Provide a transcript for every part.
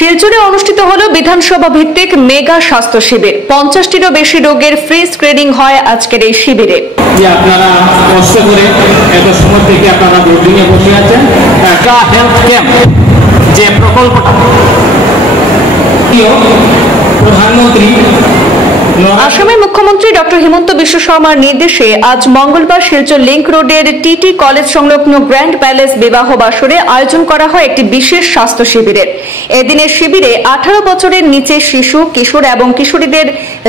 শিলচরে অনুষ্ঠিত হলো বিধানসভা ভিত্তিক মেগা স্বাস্থ্য শিবির। 50টিরও বেশি রোগের ফ্রি স্ক্রিনিং হয় আজকের এই শিবিরে। আপনারা কষ্ট করে এত সময় থেকে আপনারা বোর্ডিংয়ে বসে আছেন। একটা হেলথ ক্যাম্প যে প্রকল্পটা প্রধানমন্ত্রী আসামের মুখ্যমন্ত্রী ডক্টর হিমন্ত বিশ্ব শর্মার নির্দেশে আজ মঙ্গলবার শিলচর লিংক রোডের টিটি কলেজ সংলগ্ন গ্র্যান্ড প্যালেস বিবাহ বাসরে আয়োজন করা হয় একটি বিশেষ স্বাস্থ্য শিবিরের। এদিনের শিবিরে 18 বছরের নিচে শিশু, কিশোর এবং কিশোরীদের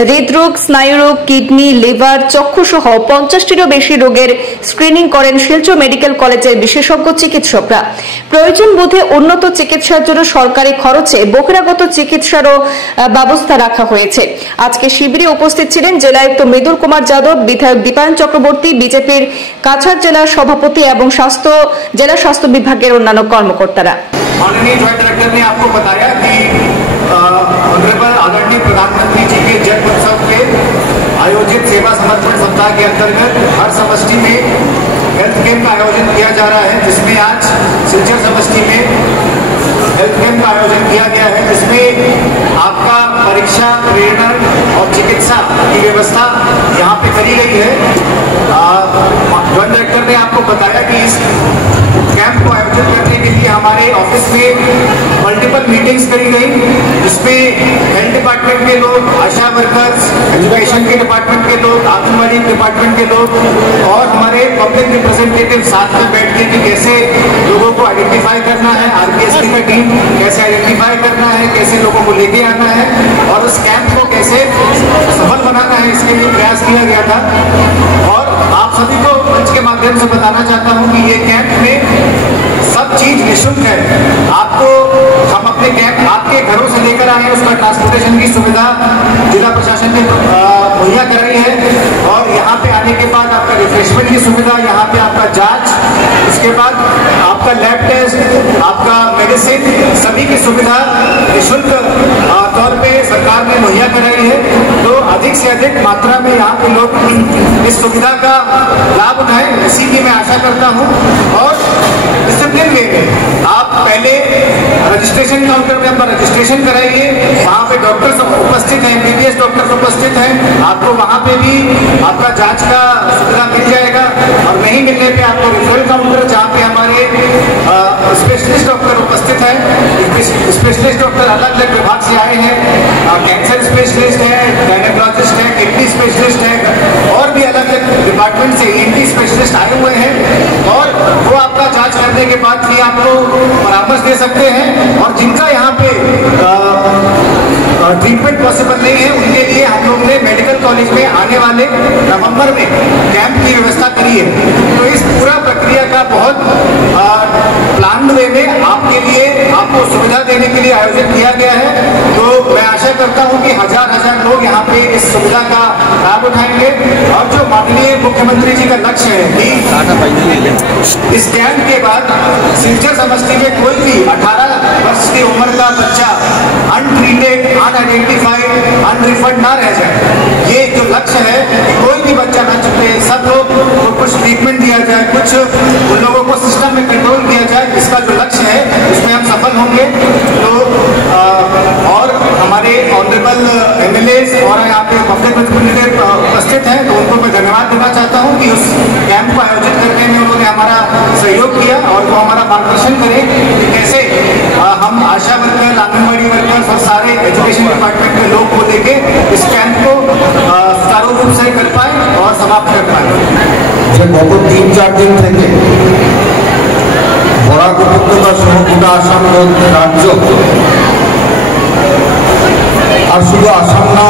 হৃদরোগ, স্নায়ুরোগ, কিডনি, লিভার, চক্ষু সহ 50টিরও বেশি রোগের স্ক্রিনিং করেন শিলচর মেডিকেল কলেজের বিশেষজ্ঞ চিকিৎসকরা। প্রয়োজন বোধে উন্নত চিকিৎসার জন্য সরকারি খরচে বহিরাগত চিকিৎসারও ব্যবস্থা রাখা হয়েছে। আজকে শিবিরে উপস্থিত ছিলেন জেলায়ুক্ত মৃদুল কুমার যাদব, বিধায়ক দীপায়ন চক্রবর্তী, বিজেপির কাছাড় জেলার সভাপতি এবং জেলা স্বাস্থ্য বিভাগের অন্যান্য কর্মকর্তারা। माननीय जॉइंट डायरेक्टर ने आपको बताया कि ऑनरेबल आदरणीय प्रधानमंत्री जी के जन्म उत्सव के आयोजित सेवा समर्पण सप्ताह के अंतर्गत हर समष्टि में हेल्थ कैंप का आयोजन किया जा रहा है, जिसमें आज सिलचर समष्टि में हेल्थ कैंप का आयोजन किया गया है, जिसमें आपका परीक्षा, ट्रेनर और चिकित्सा की व्यवस्था यहाँ पे करी गई है। जॉइंट डायरेक्टर ने आपको बताया कि इस कैंप को आयोजित करने के लिए हमारे ऑफिस में मल्टीपल मीटिंग्स करी गई, जिसमें हेल्थ डिपार्टमेंट के लोग, आशा वर्कर्स, एजुकेशन के डिपार्टमेंट के लोग, आंगनबाड़ी डिपार्टमेंट के लोग और हमारे पब्लिक रिप्रेजेंटेटिव साथ में बैठ के कि कैसे लोगों को आइडेंटिफाई करना है, आरपीएसपी का टीम कैसे आइडेंटिफाई करना है, कैसे लोगों को लेके आना है और उस कैंप को कैसे सफल बनाना है, इसके लिए प्रयास किया गया था। और आप सभी को मंच के माध्यम से बताना चाहता हूँ कि ये कैंप में सब चीज निःशुल्क है। आपको हम अपने कैंप आपके घरों से लेकर आए हैं, उसका ट्रांसपोर्टेशन की सुविधा जिला प्रशासन ने मुहैया कराई है और यहाँ पे आने के बाद आपका रिफ्रेशमेंट की सुविधा, यहाँ पे आपका जांच, उसके बाद आपका लैब टेस्ट, आपका मेडिसिन, सभी की सुविधा निःशुल्क तौर पे सरकार ने मुहैया कराई है। तो अधिक से अधिक मात्रा में यहाँ पे लोग इस सुविधा का लाभ उठाएं, इसी की मैं आशा करता हूँ। और डिसिप्लिन वे में आप पहले रजिस्ट्रेशन काउंटर में अपना रजिस्ट्रेशन कराइए, वहाँ पे डॉक्टर्स उपस्थित हैं, एमबीबीएस डॉक्टर्स उपस्थित हैं, आपको वहाँ पे भी आपका जांच का सुविधा मिल जाएगा। और नहीं मिलने पे आपको रेफरल काउंटर जहाँ पे हमारे स्पेशलिस्ट डॉक्टर उपस्थित हैं, स्पेशलिस्ट डॉक्टर अलग अलग विभाग से आए हैं, कैंसर स्पेशलिस्ट है, गायनेकोलॉजिस्ट है, किडनी स्पेशलिस्ट है और भी अलग अलग डिपार्टमेंट से ईएनटी स्पेशलिस्ट आए हुए हैं और वो आपका जांच करने के बाद भी आपको परामर्श दे सकते हैं। और जिनका यहाँ पे ट्रीटमेंट पॉसिबल नहीं है, उनके लिए हम लोग ने मेडिकल कॉलेज में आने वाले नवंबर में कैंप की व्यवस्था करी है। तो इस पूरा प्रक्रिया का बहुत प्लान वे में आपके लिए आपको सुविधा देने के लिए आयोजित किया गया है। तो मैं आशा करता हूँ कि हजार लोग यहाँ पे इस सुविधा का लाभ उठाएंगे। और जो माननीय मुख्यमंत्री जी का लक्ष्य है कि इस कैंप के बाद सिलचर समष्टि में कोई भी 18 वर्ष की उम्र का बच्चा अनट्रीटेड, अनआइडेंटिफाइड, अनरिफंड ना रह जाए, ये जो लक्ष्य है कोई भी बच्चा ना छूटे, सब लोग को कुछ ट्रीटमेंट दिया जाए, कुछ उन लोगों को सिस्टम में कंट्रोल किया जाए, इसका जो लक्ष्य है उसमें हम सफल होंगे। तो और हमारे ऑनरेबल एमएलए और यहाँ पे पब्लिक रिप्रेजेंटेटिव उपस्थित हैं, तो उनको मैं धन्यवाद देना चाहता हूँ कि उस कैंप को आयोजित करने में उन्होंने हमारा सहयोग किया और वो हमारा मार्गदर्शन करें कि कैसे हम आशा वर्कर, आंगनबाड़ी वर्कर्स और सारे एजुकेशन डिपार्टमेंट के लोग को लेके इस कैंप को सुचारू रूप से कर पाए और समाप्त कर पाए। गत 3-4 दिन থেকে বরাক উপত্যকা সহ গোটা আসাম রাজ্য আর শুধু আসাম না,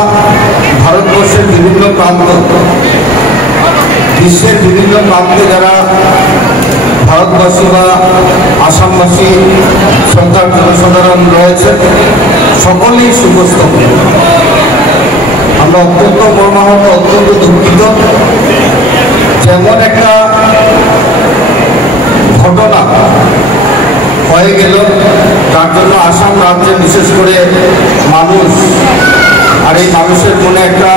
ভারতবর্ষের বিভিন্ন প্রান্ত, বিশ্বের বিভিন্ন প্রান্তে যারা ভারতবাসী বা আসামবাসী শ্রদ্ধার জনসাধারণ রয়েছে, সকলেই সুস্থ। আমরা অত্যন্ত মর্মাহত, অত্যন্ত দুঃখিত। যেমন একটা ঘটনা হয়ে গেল, যার জন্য আসাম রাজ্যে বিশেষ করে মানুষ আর এই মানুষের মনে একটা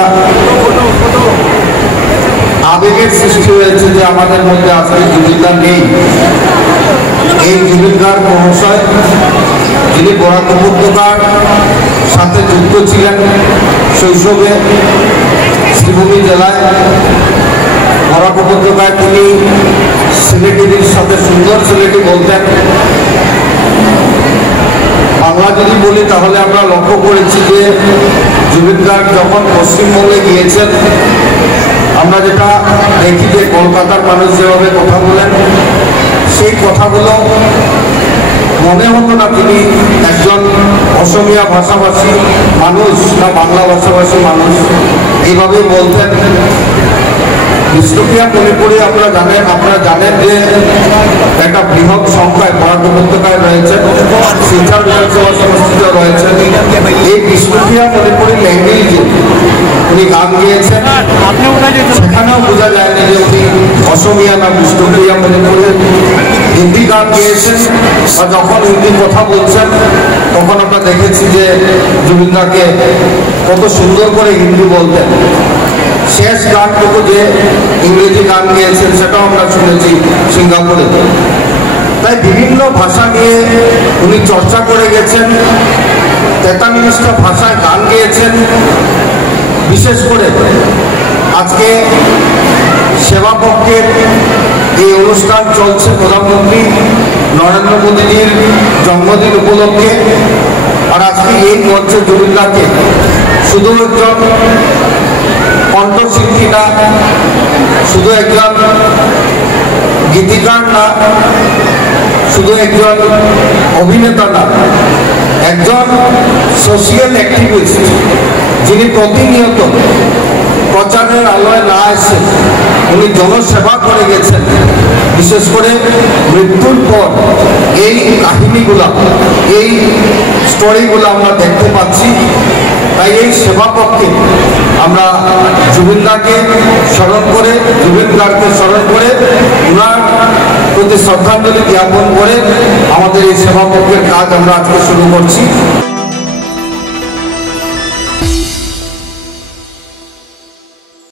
আবেগের সৃষ্টি হয়েছে যে আমাদের মধ্যে আজকে জীবিকা নেই। এই জীবিকার মহাশয় যিনি বরাক উপত্যকার সাথে যুক্ত ছিলেন শৈশবে। শ্রীভূমি জেলায় বরাক উপত্যকায় তিনি সিলেটির সাথে সুন্দর সিলেটি বলতেন। বাংলা যদি বলি তাহলে আমরা লক্ষ্য করেছি যে জুবিন গার্গ যখন পশ্চিমবঙ্গে গিয়েছেন, আমরা যেটা দেখি যে কলকাতার মানুষ যেভাবে কথা বলেন, সেই কথাগুলো মনে হতো না তিনি একজন অসমীয়া ভাষাভাষী মানুষ না বাংলা ভাষাভাষী মানুষ, এইভাবে বলতেন। বিষ্ণুপ্রিয়া মণিপুরে আপনারা জানেন যে একটা বৃহৎ সংখ্যায় বরাক উপত্যকায় রয়েছে, শিলচর বিধানসভা সমষ্টিতে রয়েছে। এই বিষ্ণুপ্রিয়া মণিপুরি ল্যাঙ্গুয়েজে উনি গান গিয়েছেন, সেখানেও বোঝা যায়নি যে উনি অসমীয়া না বিষ্ণুপ্রিয়া মণিপুরে। হিন্দি গান গিয়েছেন বা যখন হিন্দি কথা বলছেন তখন আমরা দেখেছি যে জুবিনদাকে কত সুন্দর করে হিন্দি বলতেন। শেষ গানটুকু যে ইংরেজি গান গিয়েছেন সেটাও আমরা শুনেছি সিঙ্গাপুরে। তাই বিভিন্ন ভাষা নিয়ে উনি চর্চা করে গেছেন, 43টা ভাষায় গান গেয়েছেন। বিশেষ করে আজকে সেবা পক্ষের এই অনুষ্ঠান চলছে প্রধানমন্ত্রী নরেন্দ্র মোদীজির জন্মদিন উপলক্ষে। আর আজকে এই মঞ্চে জুবিনদাকে শুধু একজন কণ্ঠশিল্পী না, শুধু একজন গীতিকার না, শুধু একজন অভিনেতা না, একজন সোশিয়াল অ্যাক্টিভিস্ট, যিনি প্রতিনিয়ত প্রচারের আলোয় না এসে উনি জনসেবা করে গেছেন। বিশেষ করে মৃত্যুর পর এই কাহিনীগুলা, এই স্টোরিগুলো আমরা দেখতে পাচ্ছি। তাই এই সেবা পক্ষে আমরা জুবিনদাকে স্মরণ করে, জুবিন গার্গকে স্মরণ করে, ওনার প্রতি শ্রদ্ধাঞ্জলি জ্ঞাপন করে আমাদের এই সেবা পক্ষের কাজ আমরা আজকে শুরু করছি।